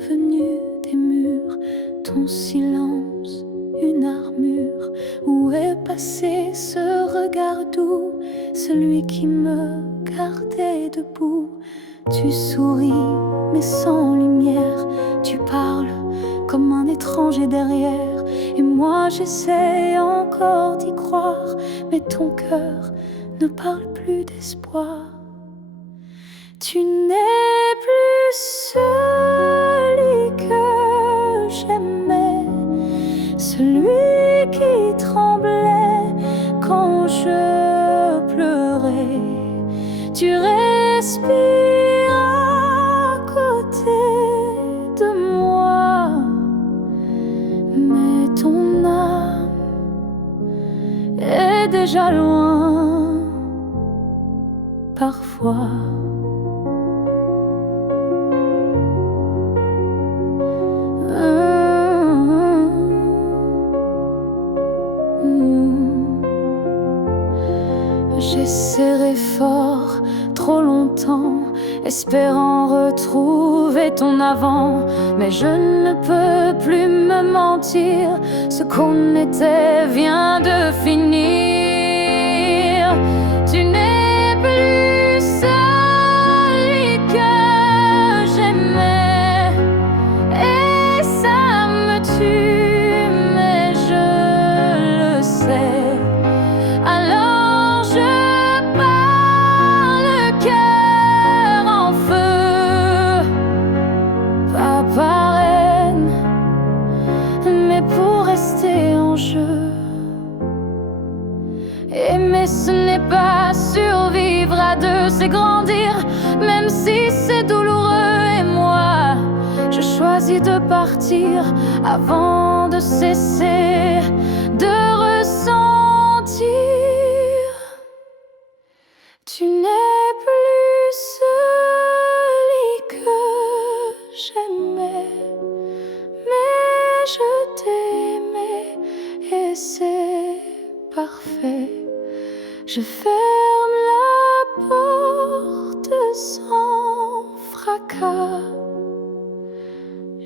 devenu des murs, ton silence une armure. Où est passé ce regard doux, celui qui me gardait debout? Tu souris mais sans lumière, tu parles comme un étranger derrière. Et moi j'essaie encore d'y croire, mais ton cœur ne parle plus d'espoir. Tu n'es plus celui que j'aimais, celui qui tremblait quand je pleurais. Tu respires à côté de moi, mais ton âme est déjà loin parfois. J'ai serré fort trop longtemps, espérant retrouver ton avant. Mais je ne peux plus me mentir, ce qu'on était vient de finir. Tu n'es plus celui que j'aimais, et ça me tue, mais je le sais. Alors je pars le cœur en feu, pas par haine, mais pour rester en jeu. Aimer ce n'est pas survivre à deux, c'est grandir, même si c'est douloureux. Et moi, je choisis de partir avant de cesser de ressentir. Tu n'es plus celui que j'aimais, mais je t'aimais et c'est parfait. Je ferme la porte sans fracas,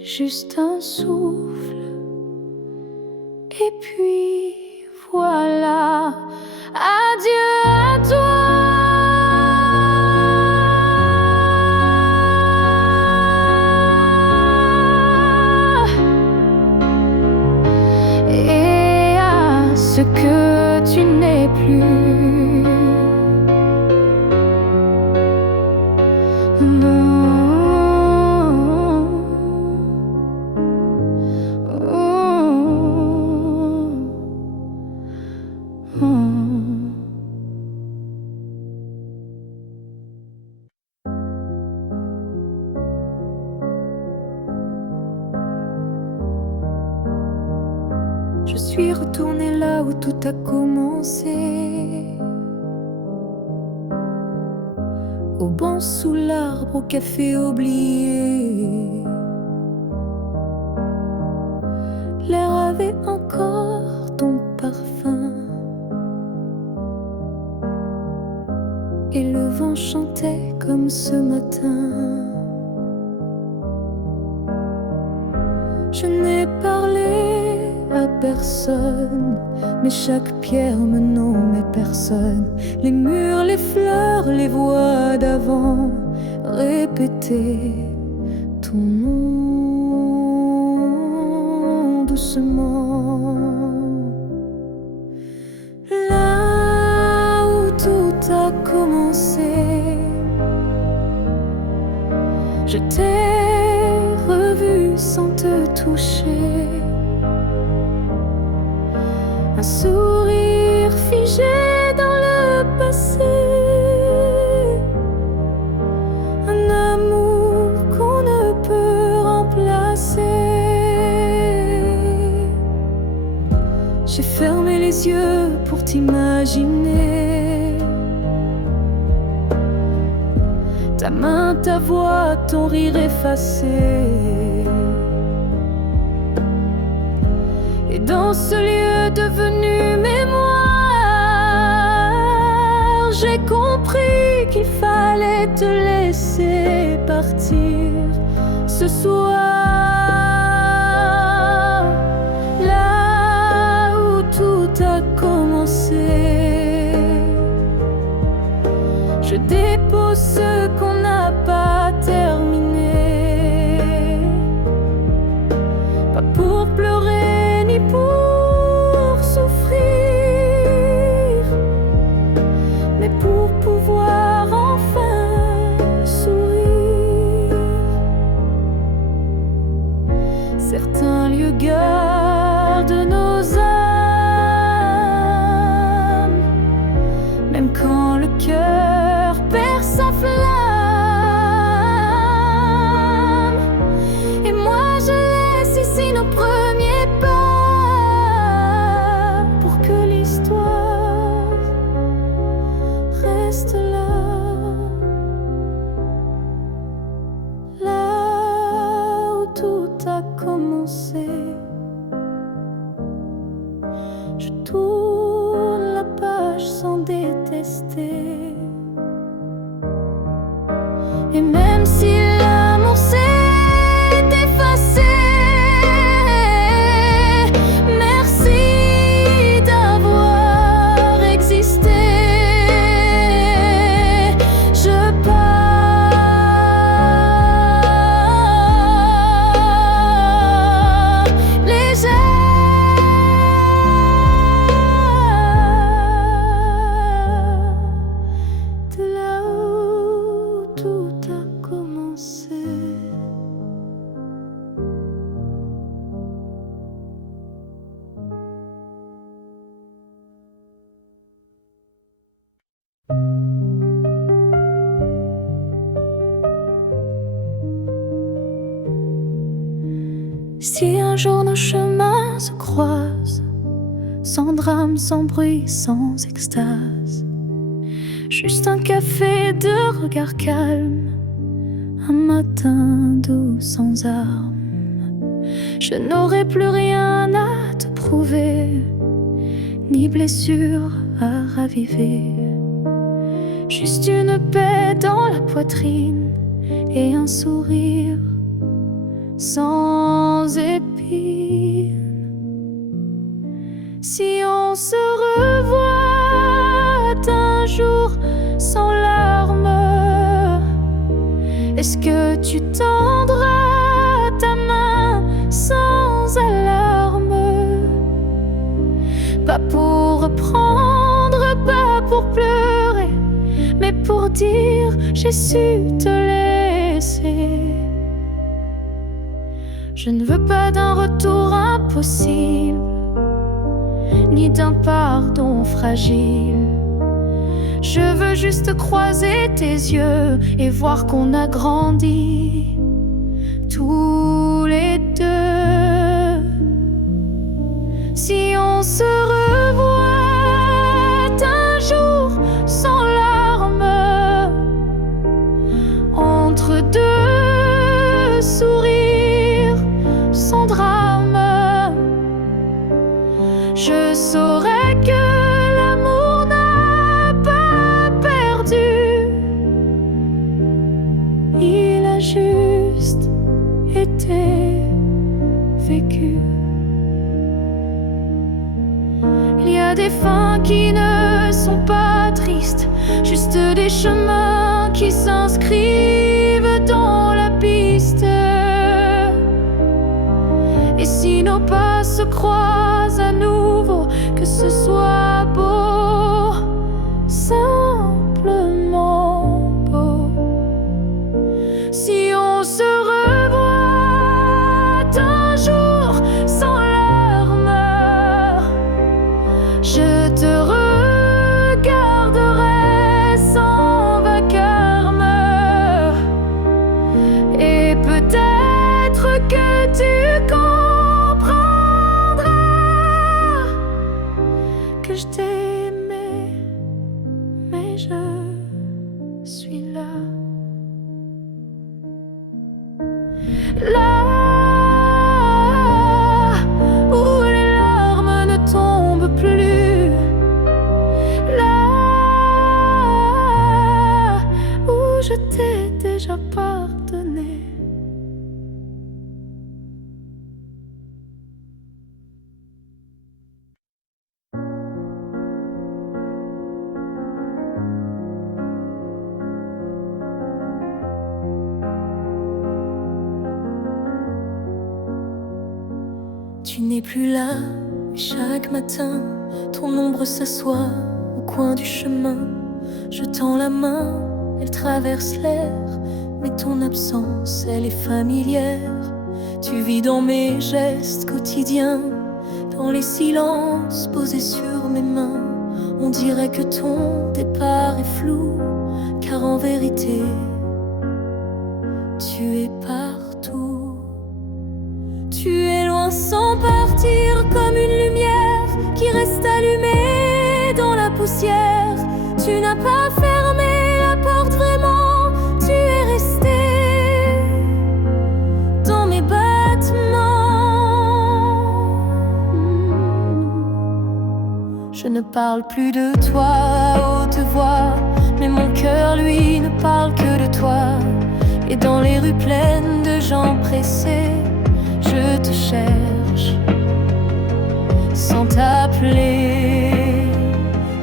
juste un souffle et puis voilà. Adieu à toi. Et à ce que tu n'es plus. Je suis retournée là où tout a commencé, au banc sous l'arbre, au café oublié. L'air avait encore ton parfum et le vent chantait comme ce matin. Je n'ai parlé à personne, mais chaque pierre me nommait personne. Les murs, les fleurs, les voix d'avant répétaient ton nom doucement. Là où tout a commencé, je t'ai revu sans te toucher. Un sourire figé dans le passé, un amour qu'on ne peut remplacer. J'ai fermé les yeux pour t'imaginer, ta main, ta voix, ton rire effacé. Et dans ce lieu devenu mémoire, j'ai compris qu'il fallait te laisser partir ce soir. Certains lieux gardent nos âmes, même quand le cœur perd sa flamme. Et moi je laisse ici nos premiers pas, pour que l'histoire reste là. Là où tout a commencé, je tourne la page sans détester. Et même si l'amour s'est effacé, merci d'avoir existé. Je pars légère de là où tout a commencé. Si un jour nos chemins se croisent, sans drame, sans bruit, sans extase, juste un café de regard calme, un matin doux sans armes, je n'aurai plus rien à te prouver, ni blessure à raviver, juste une paix dans la poitrine et un sourire sans épines. Si on se revoit un jour sans larmes, est-ce que tu tendras ta main sans alarme? Pas pour reprendre, pas pour pleurer, mais pour dire j'ai su te laisser. Je ne veux pas d'un retour impossible, ni d'un pardon fragile. Je veux juste croiser tes yeux et voir qu'on a grandi tous les deux. Si on se revoit un jour sans larmes, entre deux sourires sans drame, je saurais que l'amour n'a pas perdu. Il a juste été vécu. Il y a des fins qui ne sont pas tristes, juste des chemins qui s'inscrivent dans la piste. Et si nos pas se croisent à nouveau, que ce soit beau, simplement beau. Si on se revoit un jour sans larmes, je te regarderai sans vacarme. Et peut-être que tu comprendras que je t'ai aimé, mais je suis là. Là où les larmes ne tombent plus, là où je t'ai déjà pardonné. Tu n'es plus là, mais chaque matin, ton ombre s'assoit au coin du chemin. Je tends la main, elle traverse l'air, mais ton absence, elle est familière. Tu vis dans mes gestes quotidiens, dans les silences posés sur mes mains. On dirait que ton départ est flou, car en vérité, tu es partout. Tu es loin sans partir, comme une lumière qui reste allumée dans la poussière. Tu n'as pas fermé la porte vraiment, tu es resté dans mes battements. Je ne parle plus de toi à haute voix, mais mon cœur lui ne parle que de toi. Et dans les rues pleines de gens pressés, je te cherche sans t'appeler.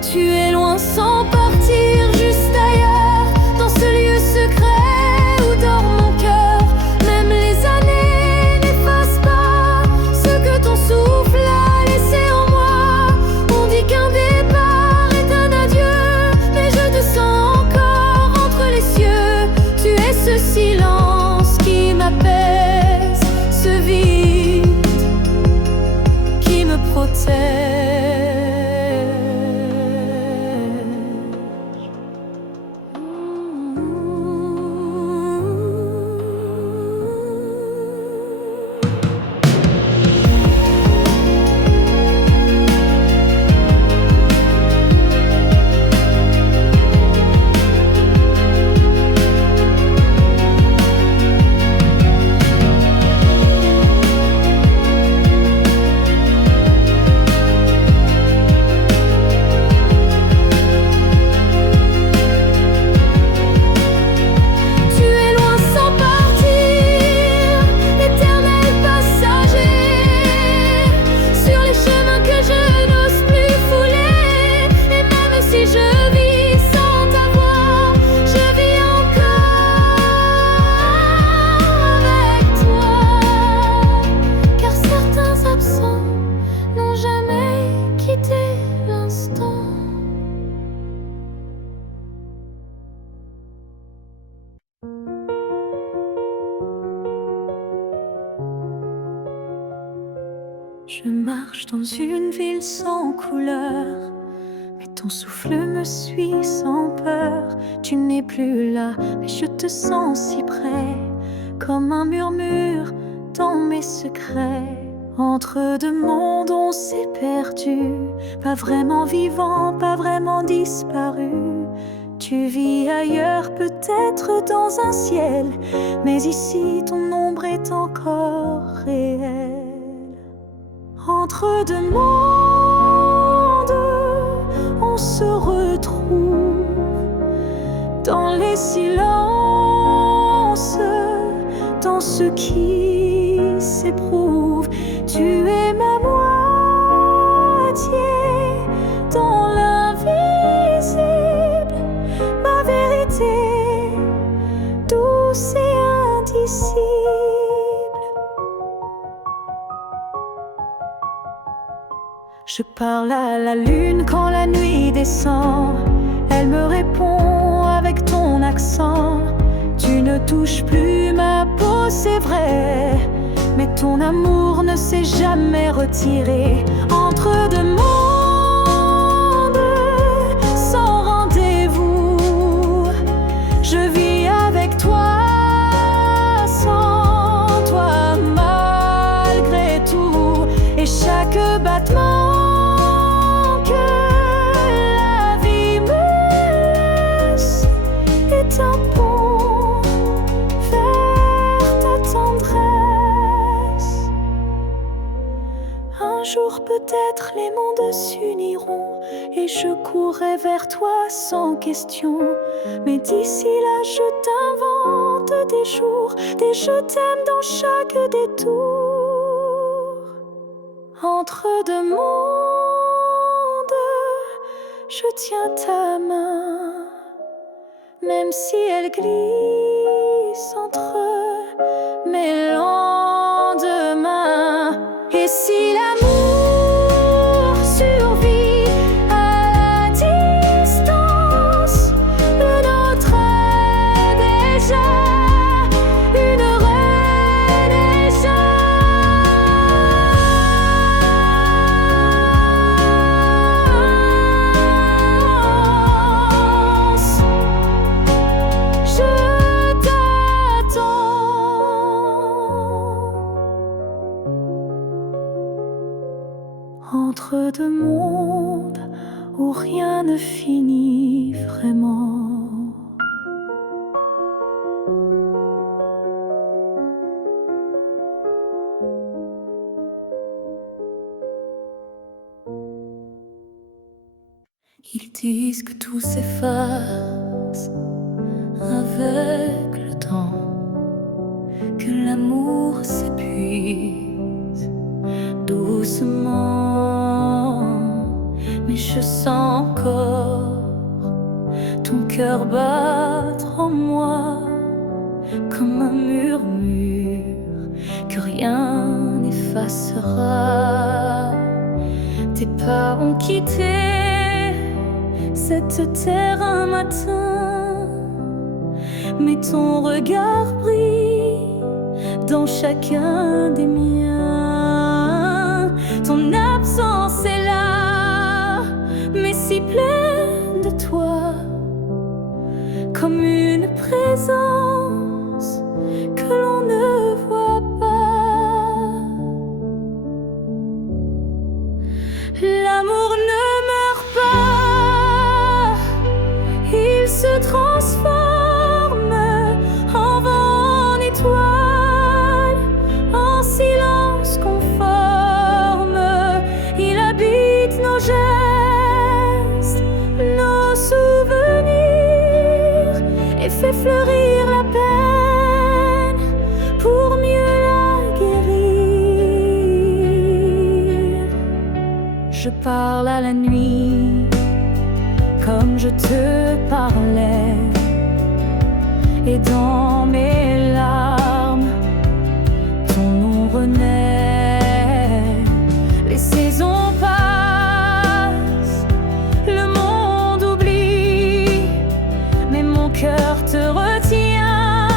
Tu es loin sans partir, juste ailleurs, dans ce lieu secret où dort mon cœur. Même les années n'effacent pas ce que ton souffle a laissé en moi. On dit qu'un départ est un adieu, mais je te sens encore entre les cieux. Tu es ce silence qui m'apaise, ce vide qui me protège. Je marche dans une ville sans couleur, mais ton souffle me suit sans peur. Tu n'es plus là, mais je te sens si près, comme un murmure dans mes secrets. Entre deux mondes on s'est perdu, pas vraiment vivant, pas vraiment disparu. Tu vis ailleurs, peut-être dans un ciel, mais ici ton ombre est encore réelle. Entre deux mondes, on se retrouve dans les silences, dans ce qui s'éprouve. Tu es ma moitié dans l'invisible, ma vérité douce et indicible. Je parle à la lune quand la nuit descend. Elle me répond avec ton accent. Tu ne touches plus ma peau, c'est vrai, mais ton amour ne s'est jamais retiré. Entre deux mondes, sans rendez-vous, je vis avec toi, sans toi, malgré tout. Et chaque battement un pont vers ta tendresse. Un jour peut-être les mondes s'uniront et je courrai vers toi sans question. Mais d'ici là je t'invente des jours, des je t'aime dans chaque détour. Entre deux mondes, je tiens ta main, même si elle glisse entre mes lendemains. Et si l'amour survit à la distance, le nôtre est déjà une renaissance. entre deux mondes où rien ne finit vraiment. Ils disent que tout s'efface avec le temps, que l'amour s'épuise doucement, mais je sens encore ton cœur battre en moi comme un murmure que rien n'effacera. Tes pas ont quitté cette terre un matin, mais ton regard brille dans chacun des miens. Ton absence est là, mais si pleine de toi, comme une présence que l'on ne voit pas. L'amour ne meurt pas, il se transforme en vent, en étoile, en silence conforme. Il habite nos gestes, nos souvenirs, et fait fleurir la peine pour mieux la guérir. Je parle à la nuit comme je te parlais, et dans mes larmes ton nom renaît. Les saisons passent, le monde oublie, mais mon cœur te retient,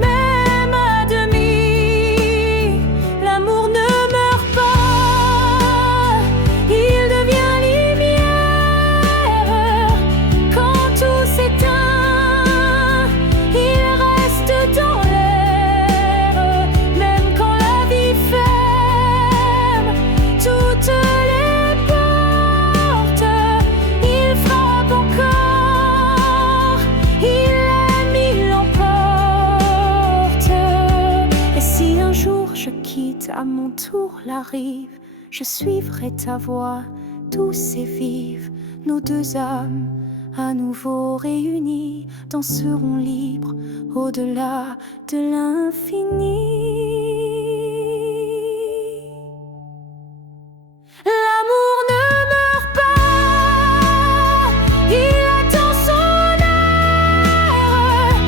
même à demi. L'amour ne meurt pas, il devient lumière quand tout s'éteint. Il reste dans l'air, même quand la vie ferme toutes les portes. Il frappe encore, il aime, il l'emporte. Et si un jour je quitte à mon tour la rive, je suivrai ta voix douce et vive. Nos deux âmes à nouveau réunies danseront libres au-delà de l'infini. L'amour ne meurt pas, il attend son heure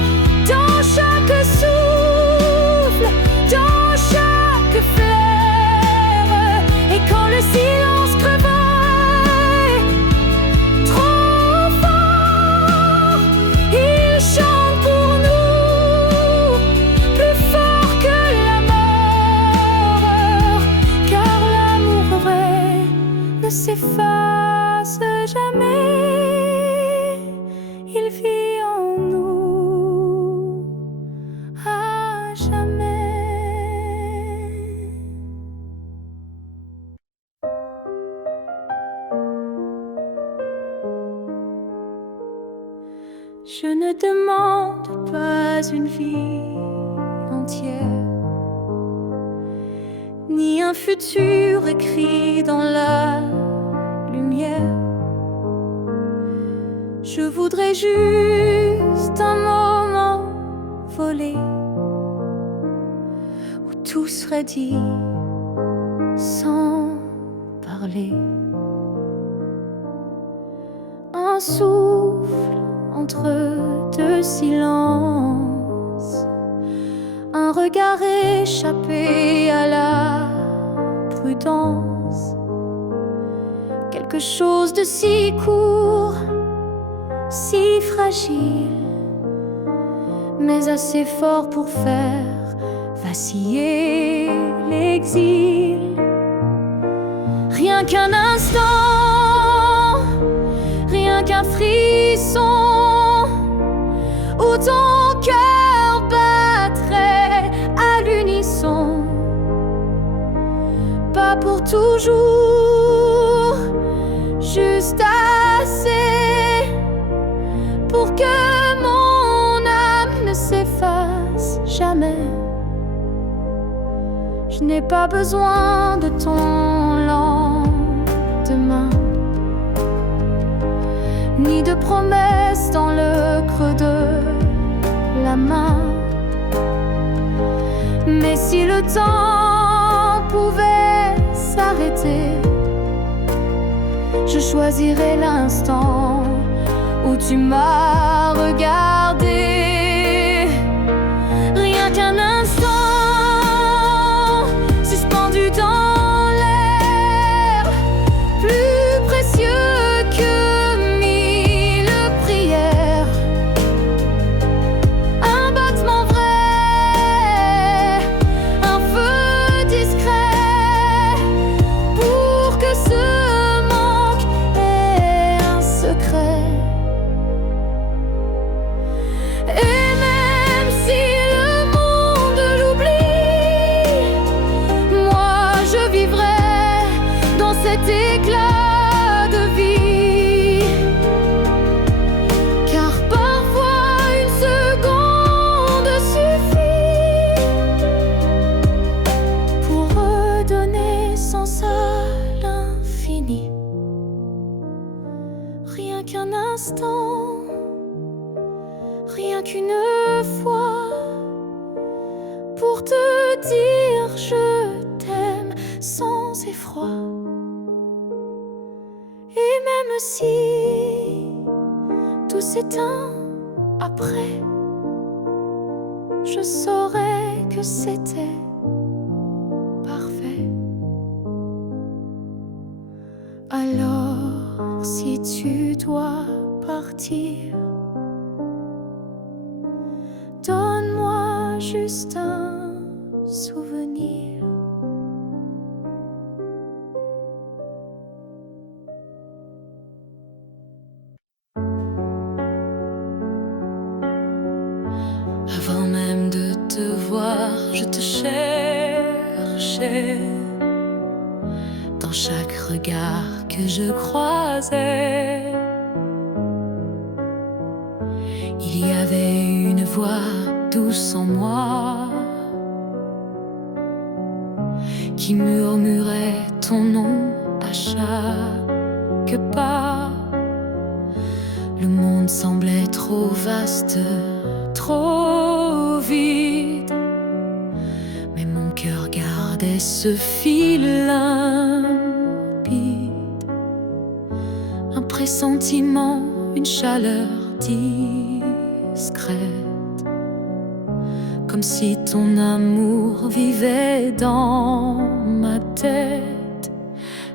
dans chaque souffle, dans chaque fleur. Et quand le silence crevaille trop fort, il chante pour nous, plus fort que la mort. Car l'amour vrai ne s'efface jamais, il vit en nous à jamais. Je ne demande pas une vie entière, ni un futur écrit dans la lumière. Je voudrais juste un moment volé où tout serait dit sans parler. Un souffle entre deux silences, un regard échappé à la prudence. Quelque chose de si court, si fragile, mais assez fort pour faire vaciller l'exil. Rien qu'un instant, rien qu'un frisson, où ton cœur battrait à l'unisson. Pas pour toujours, juste assez pour que mon âme ne s'efface jamais. Je n'ai pas besoin de ton lendemain, ni de promesses dans le creux de la main. Mais si le temps pouvait s'arrêter, je choisirais l'instant où tu m'as regardé. Rien qu'un instant suspendu dans l'air, plus précieux que mille prières. Un battement vrai, un feu discret, pour que ce manque ait un secret. Et même si le monde l'oublie, moi je vivrai dans cet éclat de vie. Car parfois une seconde suffit pour redonner sens à l'infini. Rien qu'un instant, rien qu'une fois, pour te dire je t'aime sans effroi. Et même si tout s'éteint après, je saurais que c'était parfait. Alors si tu dois partir, donne-moi juste un souvenir. Avant même de te voir, je te cherchais. Dans chaque regard que je croisais, il y avait une voix douce en moi qui murmurait ton nom à chaque pas. Le monde semblait trop vaste, trop vide, mais mon cœur gardait ce fil limpide. Un pressentiment, une chaleur discrète, comme si ton amour vivait dans ma tête.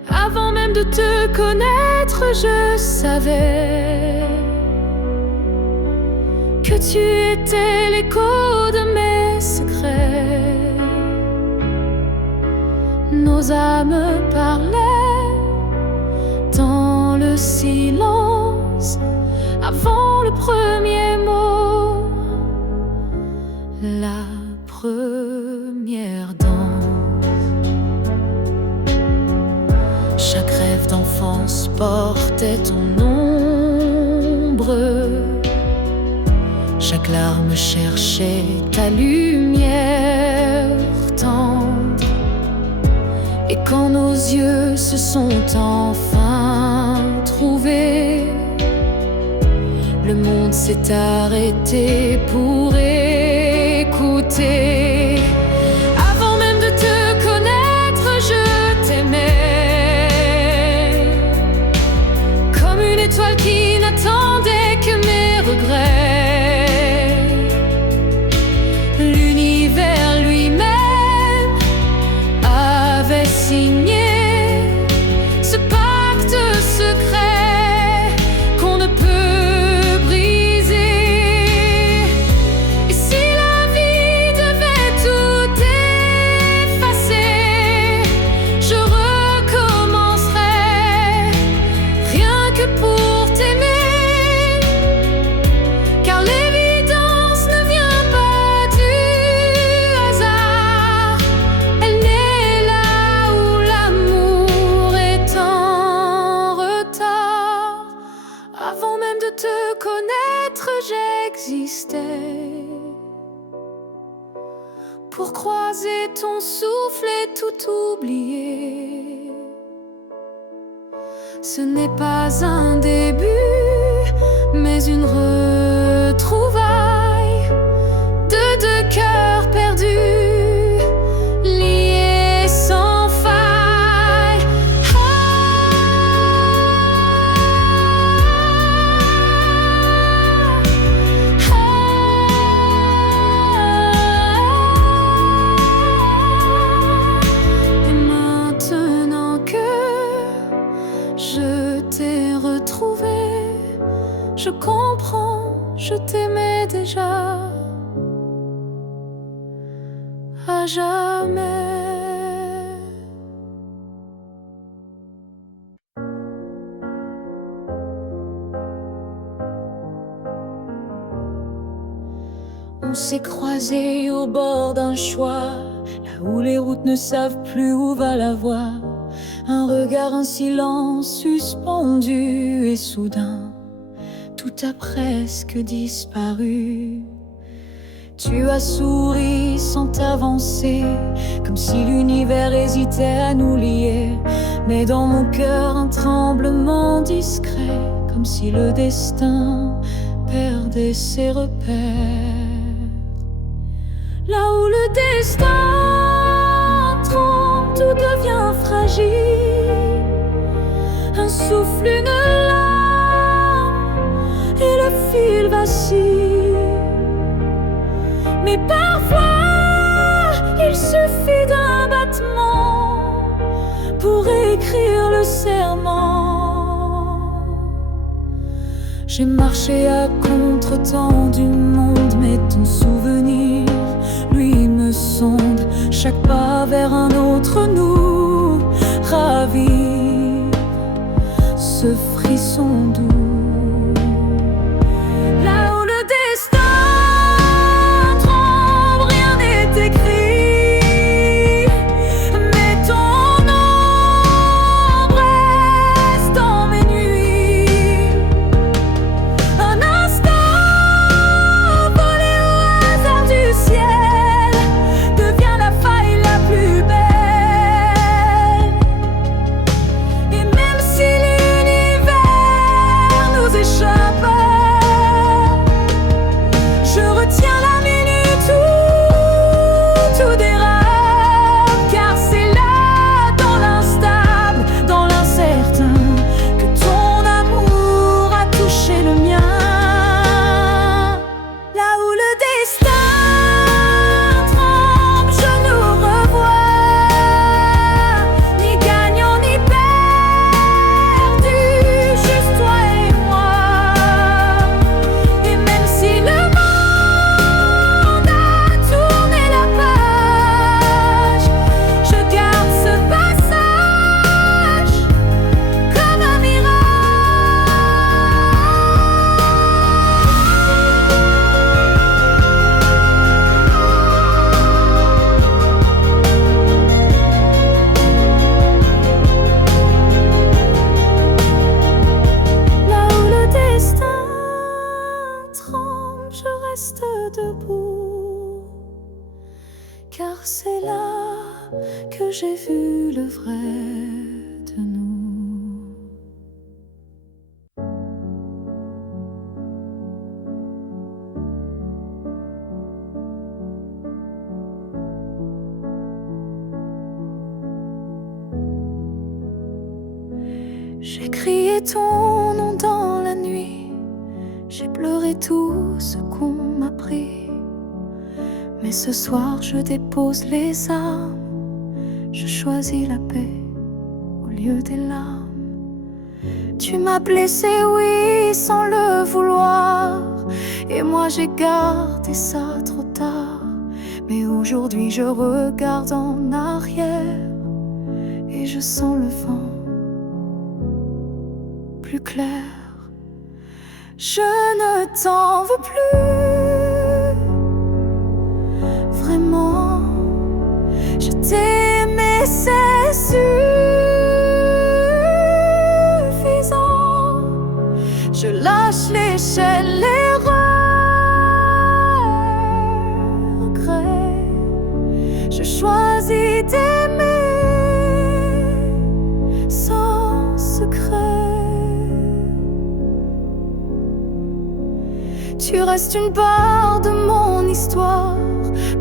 Avant même de te connaître, je savais que tu étais l'écho de mes secrets. Nos âmes parlaient dans le silence avant le premier mot, la première danse. Chaque rêve d'enfance portait ton ombre, chaque larme cherchait ta lumière tendre. Et quand nos yeux se sont enfin trouvés, le monde s'est arrêté pour écouter. Avant même de te connaître, je t'aimais, comme une étoile qui n'attendait que mes regrets. L'univers lui-même avait signé ce pacte secret qu'on ne peut briser. Et si la vie devait écouter ton souffle et tout oublier. Ce n'est pas un début, mais une retrouvaille de deux cœurs perdus, liés sans faille. Et maintenant que je t'ai retrouvé, je comprends, je t'aimais déjà à jamais. On s'est croisés au bord d'un choix, là où les routes ne savent plus où va la voie. Un regard, un silence suspendu, et soudain, tout a presque disparu. Tu as souri sans t'avancer, comme si l'univers hésitait à nous lier. Mais dans mon cœur, un tremblement discret, comme si le destin perdait ses repères. Là où le destin tremble, tout devient fragile. Un souffle, une larme, et le fil vacille. Mais parfois, il suffit d'un battement pour écrire le serment. J'ai marché à contre-temps du monde, mais ton souvenir, lui, me sonde. Chaque pas vers un autre nous ravive ce frisson doux. Là où le destin tremble, rien n'est écrit, mais ton ombre reste dans mes nuits. Un instant volé au hasard du ciel devient la faille la plus belle. Et même si l'univers nous échappe, je retiens la minute où tout dérape. Car c'est là, dans l'instable, dans l'incertain, que ton amour a touché le mien. Là où le destin tremble, je nous revois, ni gagnant ni perdu, juste toi et moi. Et même si le monde a tourné la page, je garde ce passage comme un Là où le destin tremble, je reste debout, car c'est là que j'ai vu le vrai de nous. J'ai crié ton nom dans la nuit, j'ai pleuré tout ce qu'on m'a pris. Mais ce soir je dépose les armes, je choisis la paix au lieu des larmes. Tu m'as blessé, oui, sans le vouloir, et moi j'ai gardé ça trop tard. Mais aujourd'hui je regarde en arrière, et je sens le vent plus clair. Je ne t'en veux plus, vraiment. Je t'ai aimé, c'est suffisant. Je lâche l'échelle, les regrets. Je choisis choisi d'aimer sans secret. Tu restes une part de mon histoire,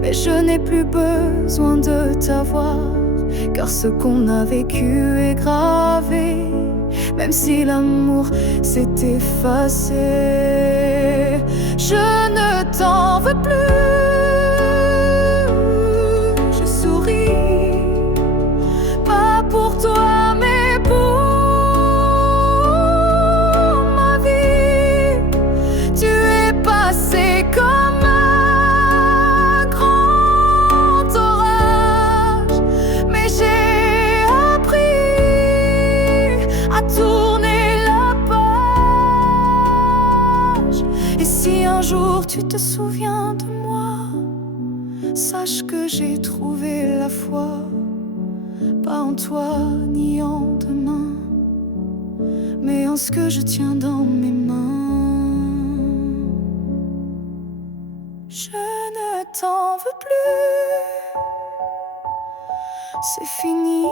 mais je n'ai plus besoin de t'avoir, car ce qu'on a vécu est gravé, même si l'amour s'est effacé. Je ne t'en veux plus. Je souris, pas pour toi mais pour ma vie. Tu es passé comme un grand orage, mais j'ai appris à tourner la page. Et si un jour tu te souviens de moi, sache que j'ai trouvé la foi, pas en toi ni en demain, mais en ce que je tiens dans mes mains. Je ne t'en veux plus, c'est fini.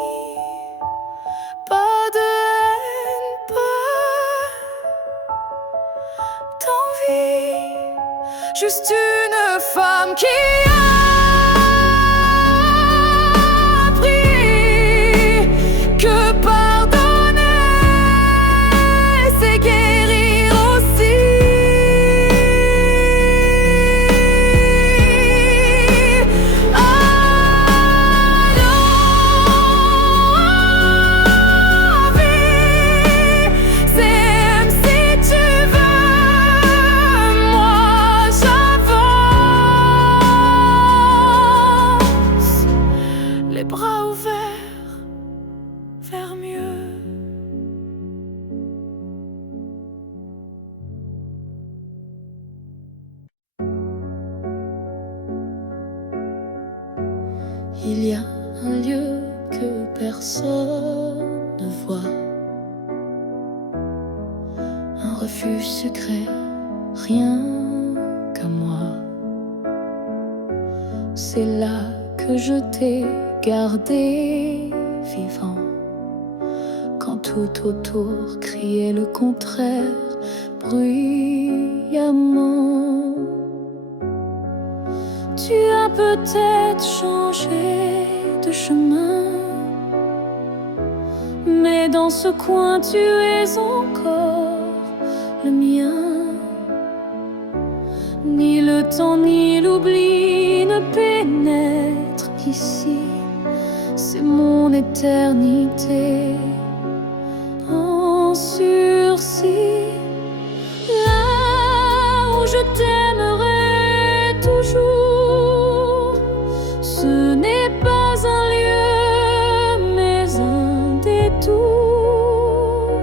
Pas de haine, pas d'envie, juste une femme qui a appris que pardonner, c'est guérir aussi. Les bras ouverts vers mieux. Il y a un lieu que personne ne voit, un refuge secret, rien qu'à moi. C'est là que je t'ai gardé vivant, quand tout autour criait le contraire bruyamment. Tu as peut-être changé de chemin, mais dans ce coin tu es encore le mien. Ni le temps ni l'oubli ne pénètrent ici, c'est mon éternité en sursis. Là où je t'aimerai toujours, ce n'est pas un lieu mais un détour,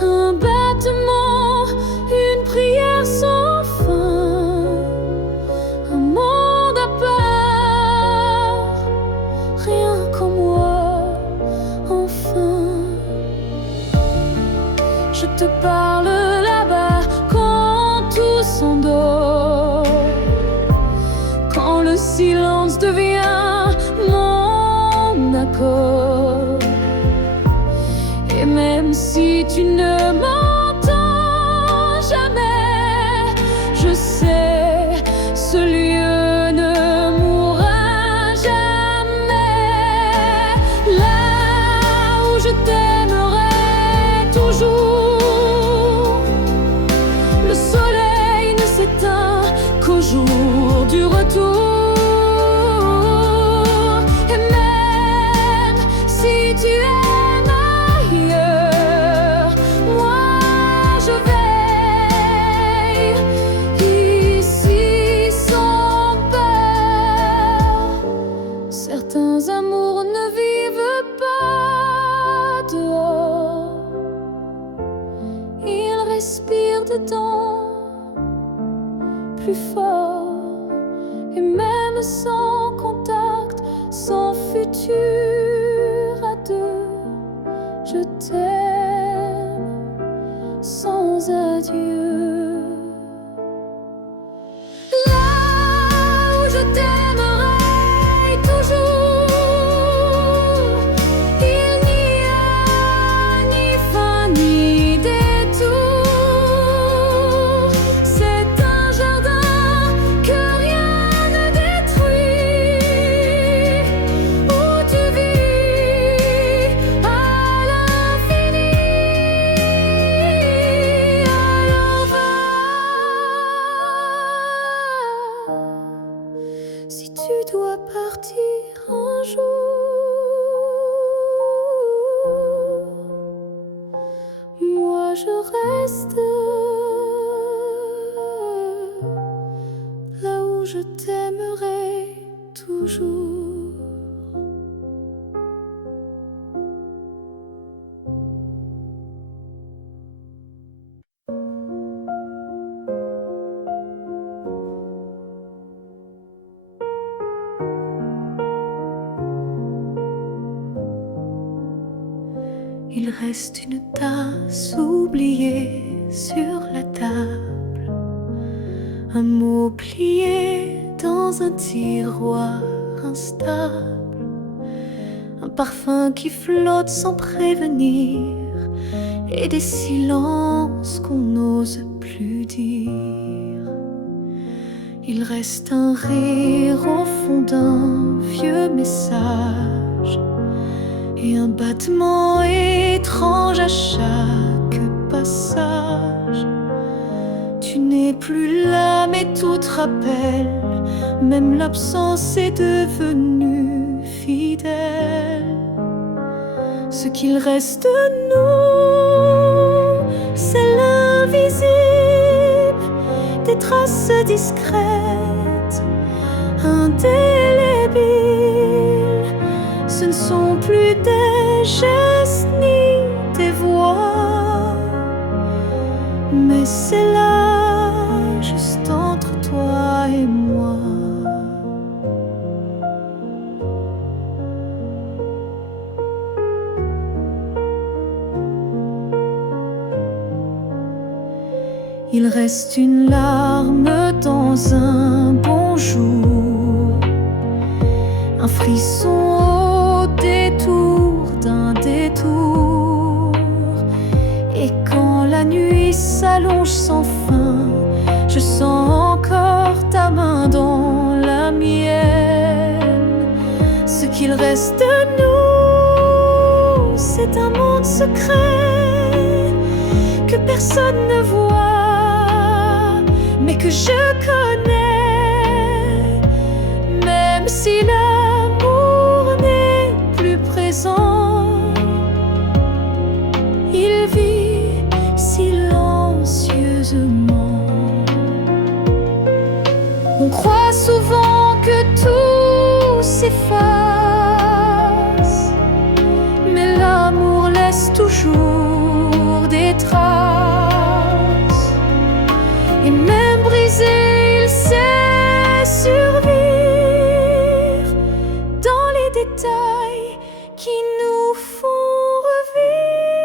un battement, une prière sans fin, un monde à part, rien qu'en moi, enfin. Je te parle là-bas quand tout s'endort, quand le silence devient mon accord. Et même si tu ne m'entends jamais, je sais, ce lieu ne mourra jamais. Là où je t'aimerai toujours, le soleil ne s'éteint qu'au jour du retour. Et même si tu aimes ailleurs, moi je veille ici sans peur. Certains amours ne vivent pas dehors, ils respirent dedans plus fort. Et même sans contact, sans futur à deux, je t'aime sans adieu. Là où je t'aimerai toujours, je reste là où je t'aimerai toujours. Il reste une tasse oubliée sur la table, un mot plié dans un tiroir instable, un parfum qui flotte sans prévenir, et des silences qu'on n'ose plus dire. Il reste un rire au fond d'un vieux message et un battement étrange à chaque passage. Tu n'es plus là mais tout te rappelle, même l'absence est devenue fidèle. Ce qu'il reste de nous, c'est l'invisible, des traces discrètes, indélébiles. Ce ne sont plus des gestes ni des voix, mais c'est là, juste entre toi et moi. Il reste une larme dans un bonjour, un frisson au détour d'un détour. Et quand la nuit s'allonge sans fin, je sens encore ta main dans la mienne. Ce qu'il reste de nous, c'est un monde secret que personne ne voit, mais que je connais. Même si l'amour n'est plus présent, il vit silencieusement. On croit souvent que tout s'efface, mais l'amour laisse toujours des traces. Et même brisé, il sait survivre dans les détails qui nous font revivre.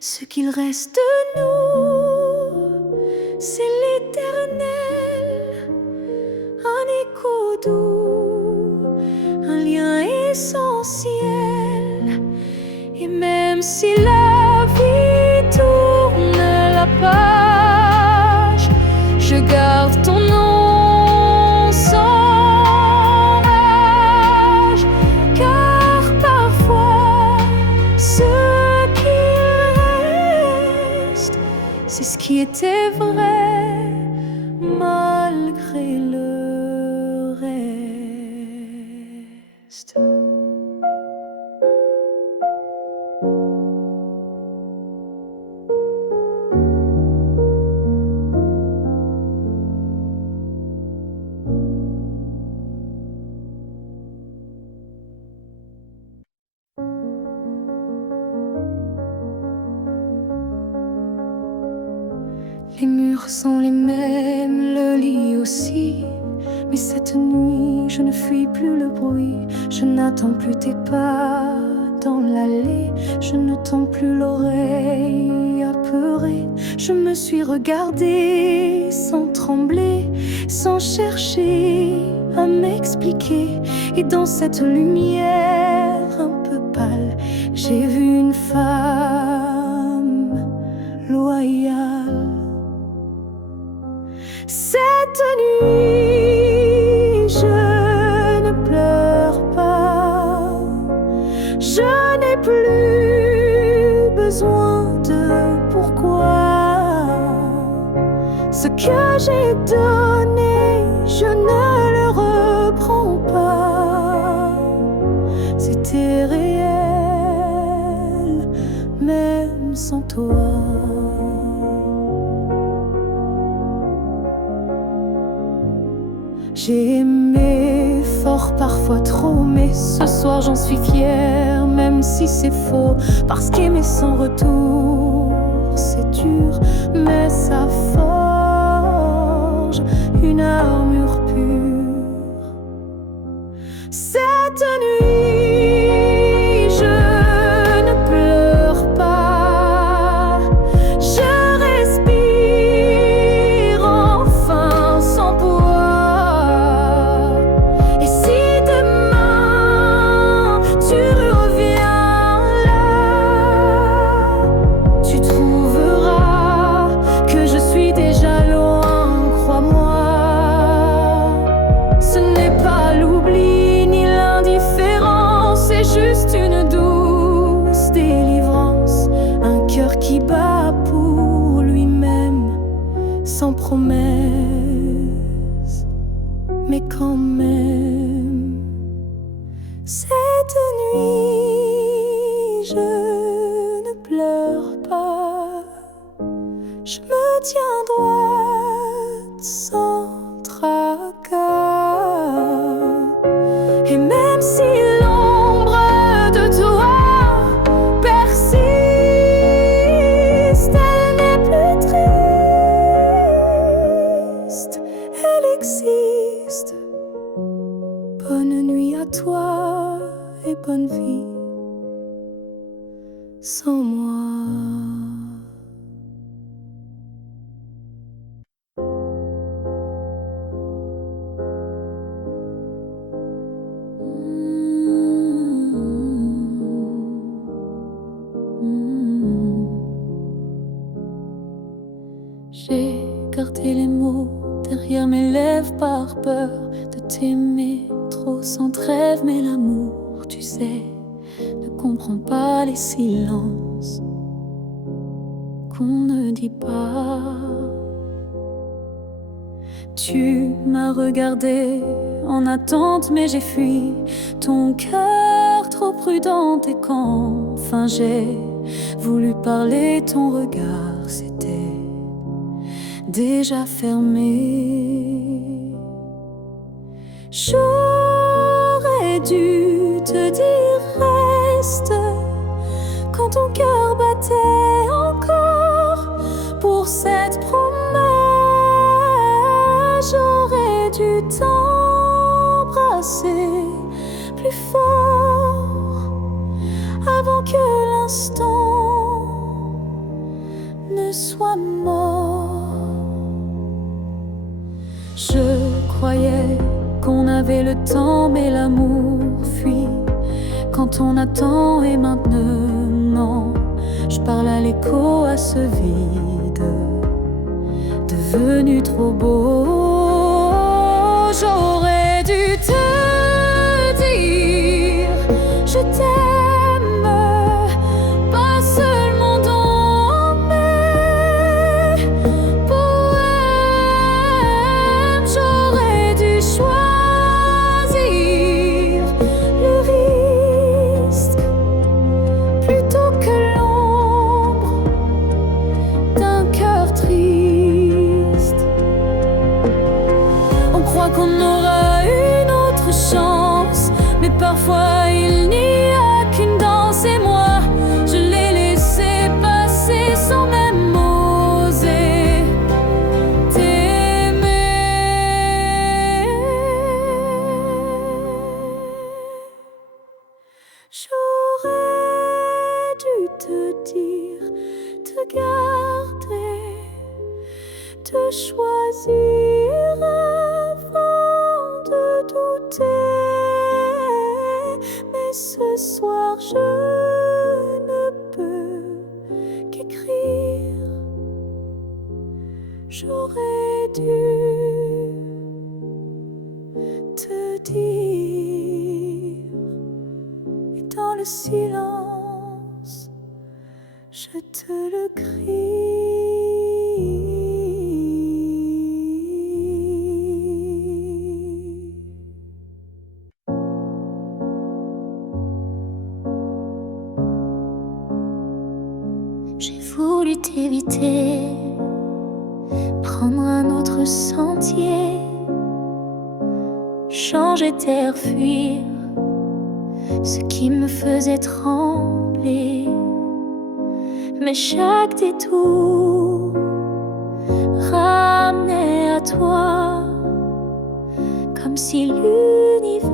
Ce qu'il reste de nous, c'est l'éternel, un écho doux, un lien essentiel. Et même si la vie tourne la page, je garde ton nom sans rage, car parfois ce qui reste, c'est ce qui était vrai malgré le reste. Les murs sont les mêmes, le lit aussi. Mais cette nuit, je ne fuis plus le bruit. Je n'attends plus tes pas dans l'allée. Je ne tends plus l'oreille apeurée. Je me suis regardée sans trembler, sans chercher à m'expliquer. Et dans cette lumière un peu pâle, j'ai vu une femme loyale. Cette nuit, je ne pleure pas. Je n'ai plus besoin de pourquoi. Ce que j'ai donné, je ne le reprends pas. C'était réel. l'amour parfois trop, mais ce soir j'en suis fière, même si c'est faux. Parce qu'aimer sans retour, c'est dur, mais ça forge une armure pure. Cette nuit, je ne pleure pas, je respire enfin sans poids. Et si demain tu reviens là, tu trouveras que je suis déjà loin, crois-moi. Ce n'est pas l'oubli ni l'indifférence, c'est juste une douce délivrance. Un cœur qui bat pour lui-même, sans promesse, mais quand même. Cette nuit, je ne pleure pas, je me tiens droite sans tracas. Et même si l'ombre de toi persiste, elle n'est plus triste, elle existe. Bonne nuit à toi et bonne vie sans moi. J'ai gardé les mots derrière mes lèvres par peur de t'aimer trop sans trêve. Mais l'amour, tu sais, ne comprend pas les silences qu'on ne dit pas. Tu m'as regardé en attente, mais j'ai fui ton cœur trop prudent. Et quand enfin j'ai voulu parler, ton regard s'était déjà fermé. J'aurais dû te dire reste quand ton cœur battait encore pour cette promesse. J'aurais dû t'embrasser plus fort avant que l'instant ne soit mort. Je croyais qu'on avait le temps, mais l'amour fuit quand on attend. Et maintenant, je parle à l'écho, à ce vide devenu trop beau. J'aurais dû te dire je t'aime, pas seulement dans mes poèmes. J'aurais dû choisir le risque plutôt que l'ombre d'un cœur triste. On croit qu'on aura une autre chance, mais parfois il n'y a qu'une danse. Et moi, je l'ai laissé passer sans même oser t'aimer. J'aurais dû te dire, te garder, te choisir avant de douter. Mais ce soir je ne peux qu'écrire. J'aurais dû te dire, et dans le silence, je te le crie. J'ai voulu t'éviter, prendre un autre sentier. changer terre, fuir ce qui me faisait trembler. Mais chaque détour ramenait à toi, comme si l'univers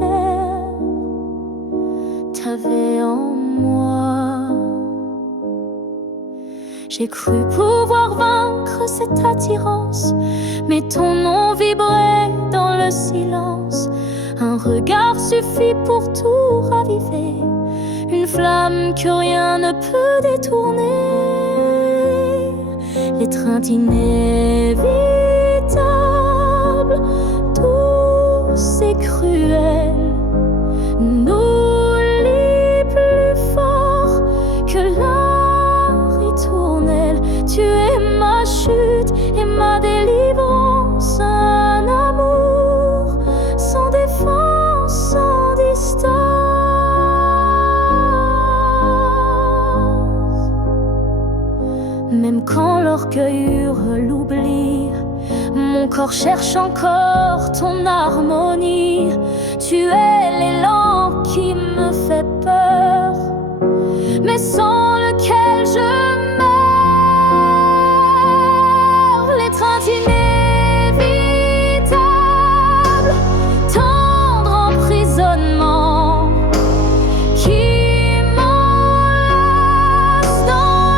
t'avait en moi. J'ai cru pouvoir vaincre cette attirance, mais ton nom vibrait dans le silence. Un regard suffit pour tout raviver, une flamme que rien ne peut détourner. L'étreinte inévitable, douce et cruelle, nous lie plus fort que la ritournelle. Tu es ma chute et ma délivrance, un amour sans défense, sans distance. Même quand l'orgueil hurle l'oubli, mon corps cherche encore ton harmonie. Tu es l'élan qui me fait peur, mais sans lequel je meurs. L'étreinte inévitable, tendre emprisonnement qui m'enlace dans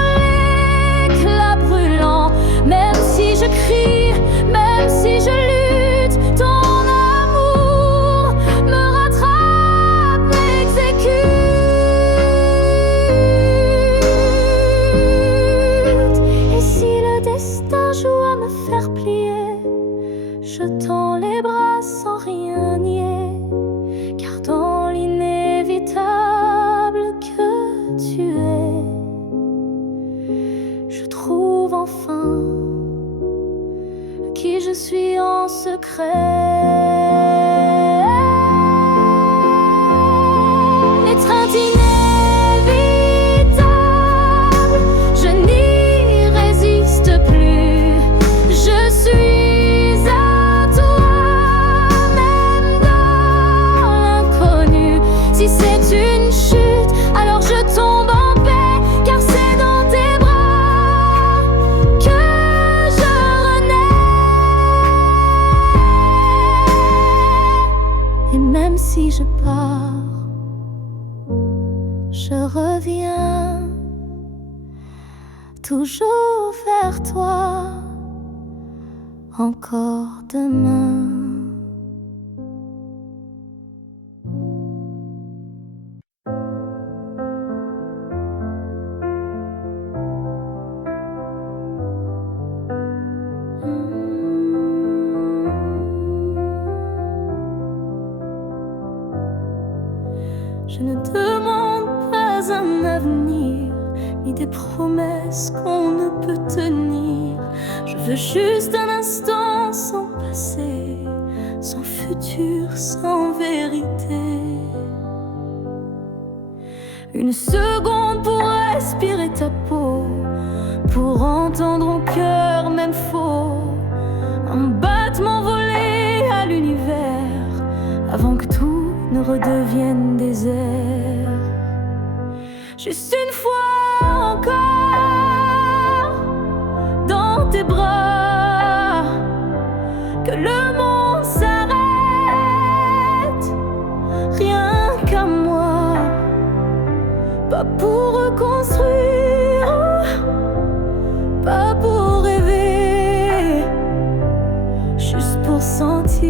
l'éclat brûlant. Même si je crie, même si je lutte, ton amour me rattrape, m'exécute. Et si le destin joue à me faire plier, je tends les bras sans rien nier, car dans l'inévitable que tu es, je trouve enfin qui je suis en secret. L'étreinte inévitable, je n'y résiste plus. Je suis à toi, même dans l'inconnu. Si c'est une chute, alors je tombe en paix, car c'est dans tes bras que je renais. Et même si je pars, je reviens toujours vers toi, encore demain. Je ne demande pas un avenir, ni des promesses qu'on ne peut tenir. Je veux juste un instant sans passé, sans futur, sans vérité. Une seconde pour respirer ta peau, pour entendre au cœur même faux, un battement volé à l'univers, avant que tout ne redevienne désert. Juste une fois encore, dans tes bras, que le monde s'arrête, rien qu'à moi, pas pour reconstruire, pas pour rêver, juste pour sentir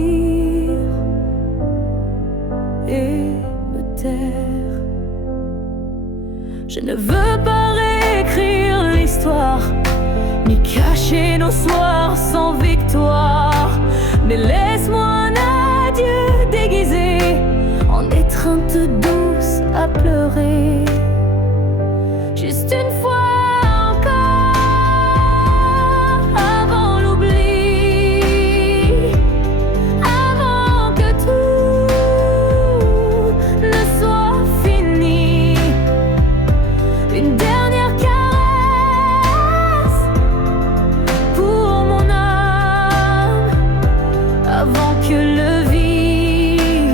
et me taire. Je ne veux pas réécrire l'histoire, ni cacher nos soirs sans victoire, mais laisse-moi un adieu déguisé en étreinte douce à pleurer. Juste une fois que le vide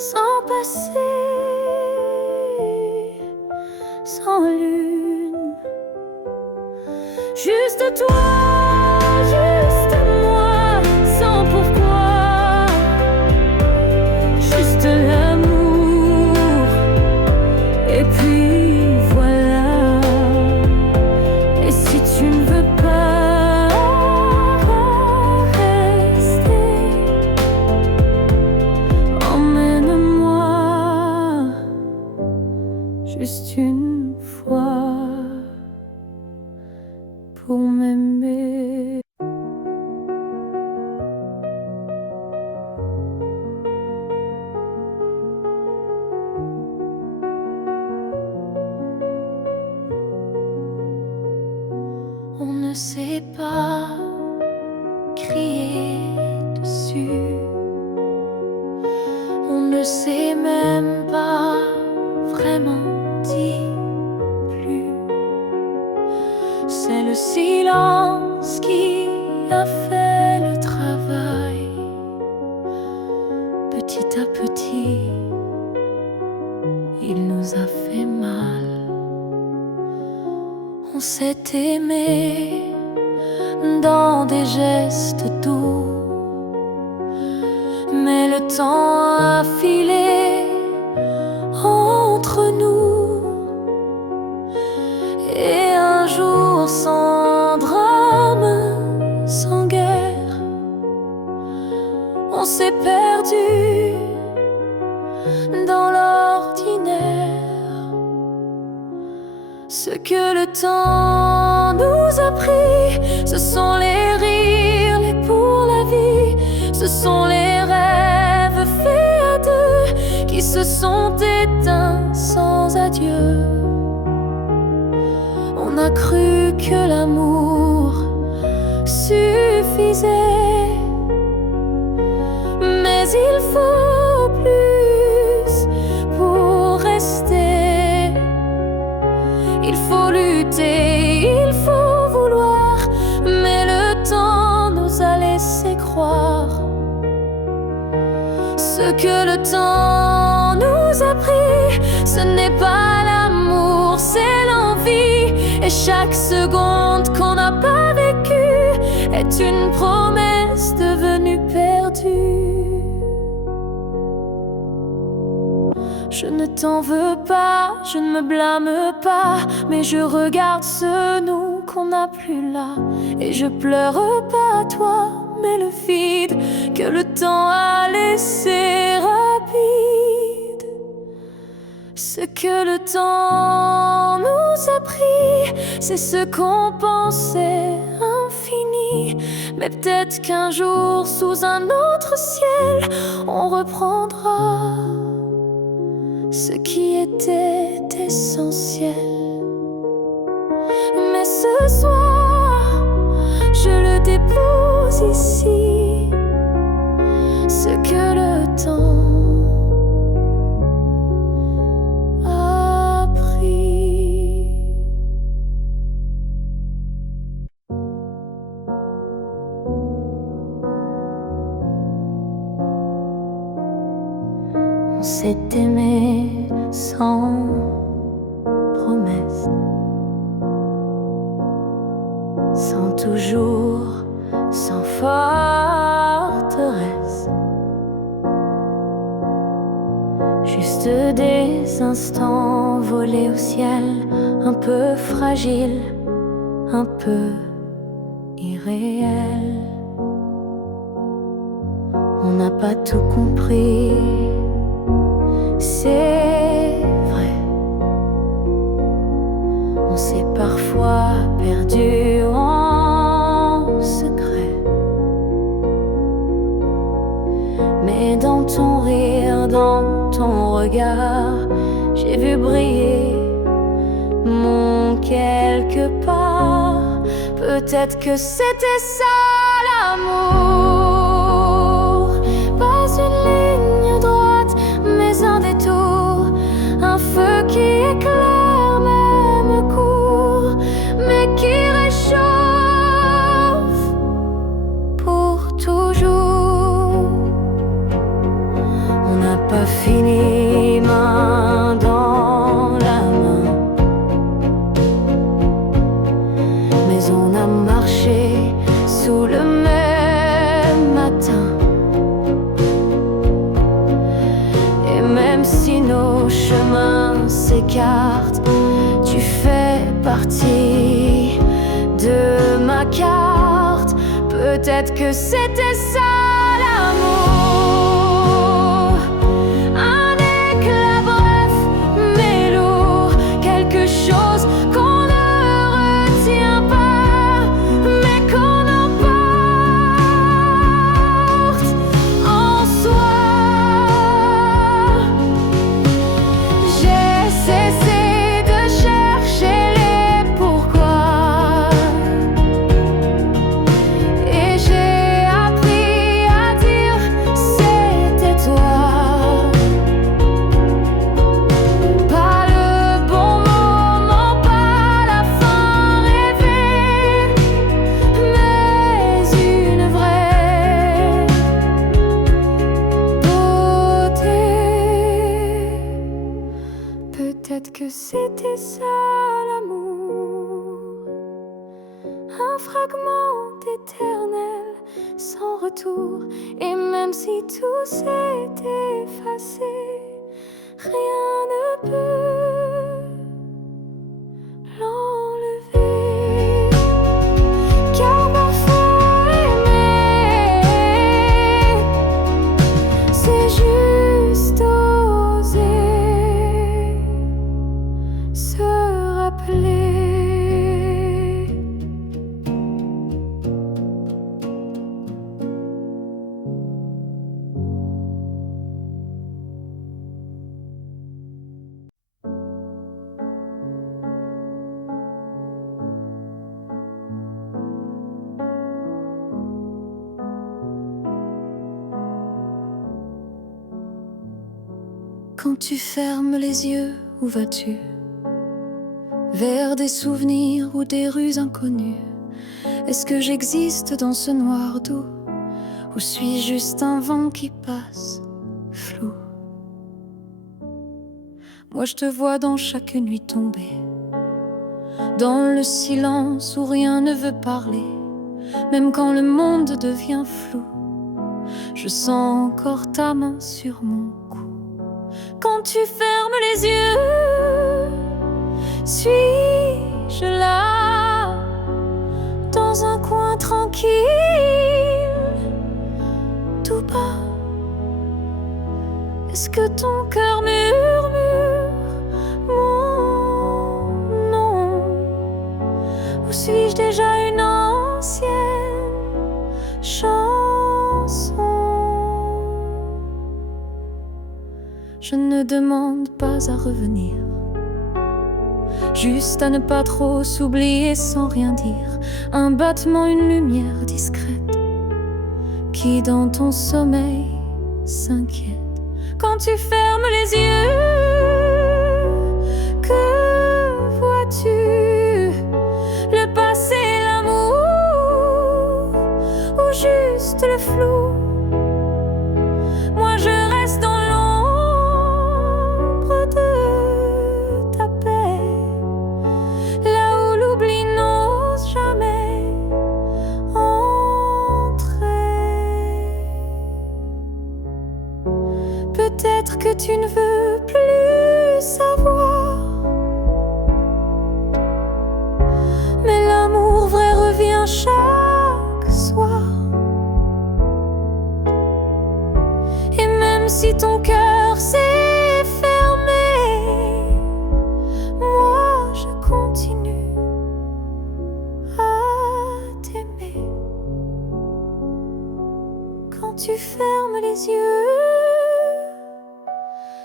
sans passé, sans lune. Juste toi, juste moi, sans pourquoi. Juste l'amour, et puis voilà. Et si tu ne veux pas rester, emmène-moi juste une fois pour m'aimer. On ne sait pas crier dessus, on ne sait même pas vraiment dire plus. C'est le silence qui a fait le travail. Petit à petit, il nous a fait mal. On s'est aimé dans des gestes doux, mais le temps a filé entre nous. Et un jour sans drame, sans guerre, on s'est perdu dans l'ordinaire. Ce que le temps nous a pris, ce sont les rires, les pour la vie. Ce sont les rêves faits à deux qui se sont éteints sans adieu. On a cru que l'amour suffisait, mais il faut plus pour rester. Il faut lutter, il faut vouloir, mais le temps nous a laissé croire. Ce que le temps nous a pris, ce n'est pas l'amour, c'est l'envie. Et chaque seconde qu'on n'a pas vécue est une promesse devenue perdue. Je ne t'en veux pas, je ne me blâme pas, mais je regarde ce nous qu'on n'a plus là. Et je pleure pas toi, mais le vide que le temps a laissé rapide. Ce que le temps nous a pris, c'est ce qu'on pensait infini. Mais peut-être qu'un jour, sous un autre ciel, on reprendra ce qui était essentiel. Mais ce soir, je le dépose ici, ce que le temps a pris. On s'est aimé sans promesse, sans toujours, sans forteresse. Juste des instants volés au ciel, un peu fragiles, un peu irréels. On n'a pas tout compris, c'est vrai. On s'est parfois perdu en secret. Mais dans ton rire, dans ton regard, j'ai vu briller mon quelque part. Peut-être que c'était ça l'amour. Pas une ligne droite, mais un détour. Un feu qui éclaire même court, mais qui réchauffe pour toujours. On n'a pas finit main dans la main. Mais on a marché sous le même matin. Et même si nos chemins s'écartent, tu fais partie de ma carte. Peut-être que c'était ça l'amour. Un éclat bref mais lourd, quelque chose qu'on ne retient pas, mais qu'on emporte en soi. J'ai cessé de chercher les pourquoi, et j'ai appris à dire c'était toi. Pas le bon moment, pas la fin rêvée, mais une vraie beauté. Peut-être que c'était ça l'amour, un fragment éternel sans retour. Et même si tout s'est effacé, rien ne peut l'enlever. Car parfois aimer, c'est juste oser se rappeler. Quand tu fermes les yeux, où vas-tu? Vers des souvenirs ou des rues inconnues? Est-ce que j'existe dans ce noir doux, ou suis-je juste un vent qui passe, flou? Moi je te vois dans chaque nuit tombée, dans le silence où rien ne veut parler. Même quand le monde devient flou, je sens encore ta main sur mon cou. Quand tu fermes les yeux, suis-je là, dans un coin tranquille, tout bas? Est-ce que ton cœur murmure mon nom, ou suis-je déjà une ancienne chanson? Je ne demande pas à revenir, juste à ne pas trop s'oublier sans rien dire. Un battement, une lumière discrète qui dans ton sommeil s'inquiète. Quand tu fermes les yeux, que vois-tu? Le passé, l'amour, ou juste le flou? Moi je reste dans l'ombre de ta paix, là où l'oubli n'ose jamais entrer. Peut-être que tu ne veux plus savoir, mais l'amour vrai revient chaque soir. Et même si ton cœur s'est fermé, moi je continue à t'aimer. Quand tu fermes les yeux,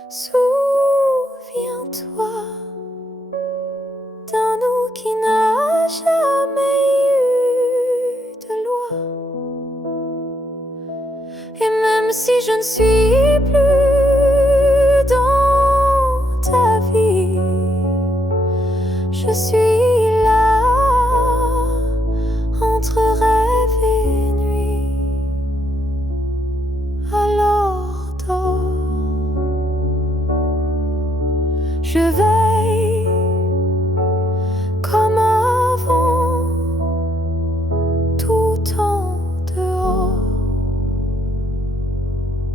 souviens-toi d'un nous qui n'a jamais eu de loi. Et même si je ne suis plus